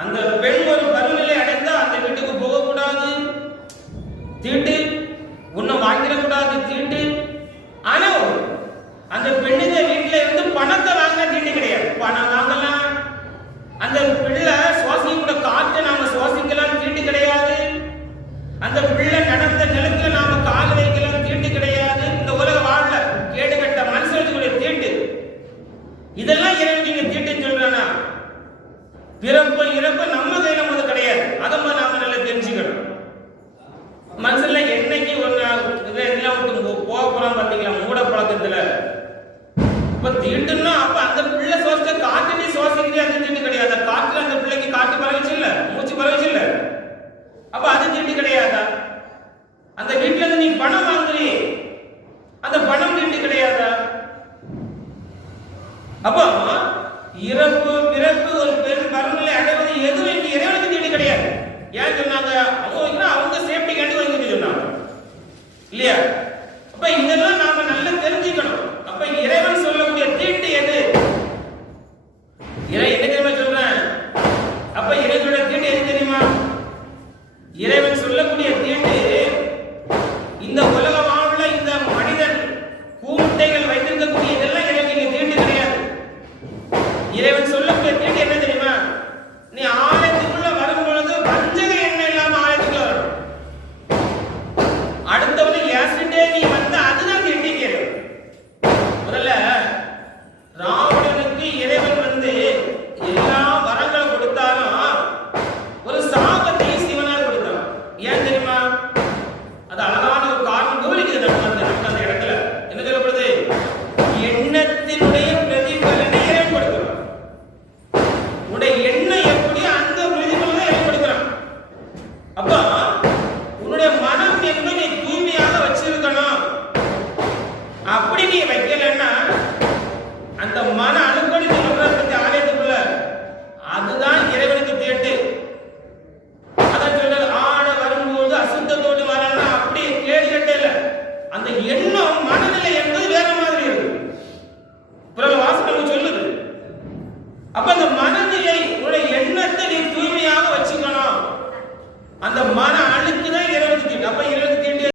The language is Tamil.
அந்த பெண் ஒரு பருவநிலை அடைந்தா அந்த வீட்டுக்கு போகக்கூடாது. தீட்டு. உன்னை வாங்கிடக்கூடாது தீட்டு. ஆனா அந்த பெண்ணுங்க வீட்டுல இருந்து பணத்தை வாங்கினா தீட்டு கிடையாது. பணம் வாங்கலாம். அந்த பிள்ளை சுவாசிக்கூட காற்றை நாங்கள் சுவாசிக்கலாம் தீட்டு கிடையாது. அந்த பிள்ளை பிறப்பு இறப்பு நம்ம கையில கிடையாது. அதை மாதிரி நாம நல்லா தெரிஞ்சுக்கணும். மனசுல என்னைக்கு ஒண்ணு இதை இதெல்லாம் விட்டு போ- பாத்தீங்களா? மூட பழக்கத்துல. இப்ப தீண்டுன்னா அப்ப அந்த பிள்ளை சுவாசிச்ச காற்று நீ சுவாசிக்கிறே அந்த தீண்டு கிடையாது. அந்த காற்றுல அந்த பிள்ளைக்கு காற்று பரவிச்சு இல்ல மூச்சு பரவிச்சு இல்ல. அப்ப அது தீண்டு கிடையாதா? அந்த வீட்டுல இருந்து நீ பணம் வாங்குறீ அந்த பணம் தீண்டு கிடையாதா? அப்போ இறப்பு பிறப்பு ஒரு பெரும் மரணங்களை அடைவது எதுவும் இங்கே இறைவனுக்கு தேடி கிடையாது. ஏன் சொன்னாங்க? அவங்க வைக்கிறா, அவங்க சேஃப்டி கண்டு வாங்கி சொன்னாங்க. இல்லையா? அப்ப இதெல்லாம் நாம நல்லா தெரிஞ்சுக்கணும். அப்ப இறைவன் சொல்லக்கூடிய தீட்டு எது? இறை என்ன தெரியுமா சொல்றேன்? அப்ப இறைவனுடைய தீட்டு எது தெரியுமா? இறைவன் சொல்லக்கூடிய தீட்டு இந்த உலகம் வாழ்வுல இந்த மனிதன் கூமுட்டைகள் வைத்திருக்கக்கூடிய இதெல்லாம் எனக்கு இங்க தீட்டு கிடையாது இறைவன் சொல்லக்கூடிய என்ன தெரியுமா? நீ ஆ அப்ப அந்த மன